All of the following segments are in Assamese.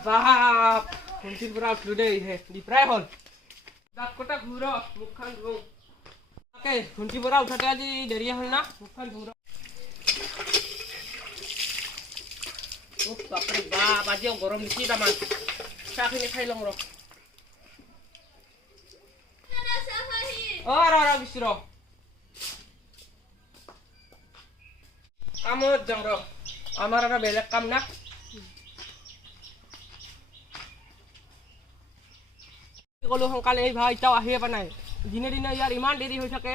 বাপ খুন্তিৰ পৰা উঠলো দেই দি প্ৰায় হ'ল দাঁত কটা ঘূৰ মুখখন ধুওঁ তাকে খুন্তিৰ পৰা উঠাতে আজি দেৰি হ'ল না মুখখন ধুওঁ বাপৰে বাপ আজিও গৰম দিছি তামান চাহখিনি খাই লওঁ ৰ ৰ বিচি ৰ কামত যাওঁ ৰ আমাৰ এটা বেলেগ কাম না কলো সোনকালে এই ভাই এতিয়াও আহিয়ে পোৱা নাই দিনে দিনে ইয়াৰ ইমান দেৰি হৈ থাকে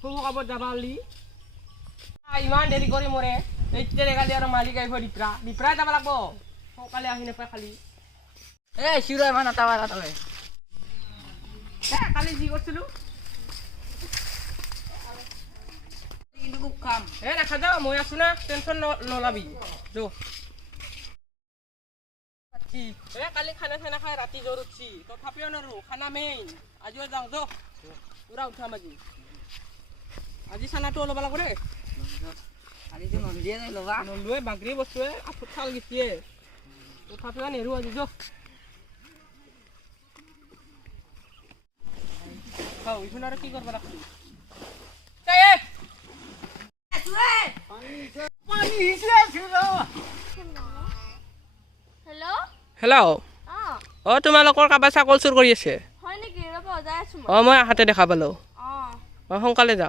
শুভ কামত যাব হ'লি ইমান দেৰি কৰি মৰে এতিয়া কালি আৰু মালিক আহিব দিপ্ৰাই যাব লাগিব সোনকালে আহি নাপায় খালি চিৰ ইমান এটা বাৰা তই কালি যি কৰিছিলোঁ খুব কাম নাখাওঁ মই আছো না টেনশ্যন নলাবি কালি খানা চানা খাই ৰাতি জ্বৰ উঠছি তথাপিও নৰো খানা মেইন আজিও যাওঁ যো পুৰা উঠাম আজি চানাটো ল'ব লাগিব দেই আজিতো নন্দিয়ে নাই ল'বা নলোৱে বাগৰি বস্তুৱে আঁঠুত খাল গেছিয়ে তথাপিও নেৰো আজি যো ইখন আৰু কি কৰিব লাগছি হেল্ল' তোমালোকৰ কাৰোবাৰ চাকল চুৰ কৰি আছে মই আহাতে দেখা পালো সোনকালে যা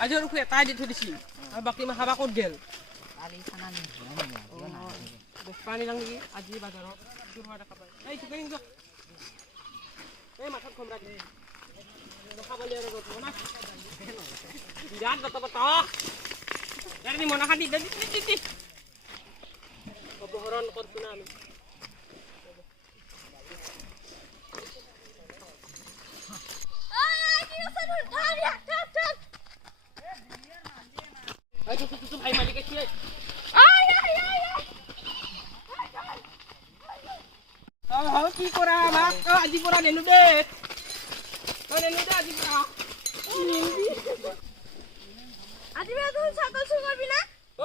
আজি আৰু এটাই দি থৈ দিছি আৰু বাকী মাখাবা ক'ত গেল পানী যাওঁ নেকি আজি বাজাৰত দেখা পাই এই মাথাত খমৰা দে দেখা পালি আৰু বিৰাট বত বত মনা খান্দি অপহৰণ কৰছো না আমি ভাই মালিক কি কৰা আজি পৰা নেনো দে আজি পৰা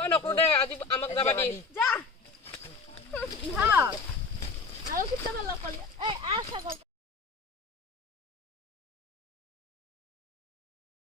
নকৰো দে আজি আমাক যাবা দি যা আৰু কিটা লগ পালি এই আ ছাগল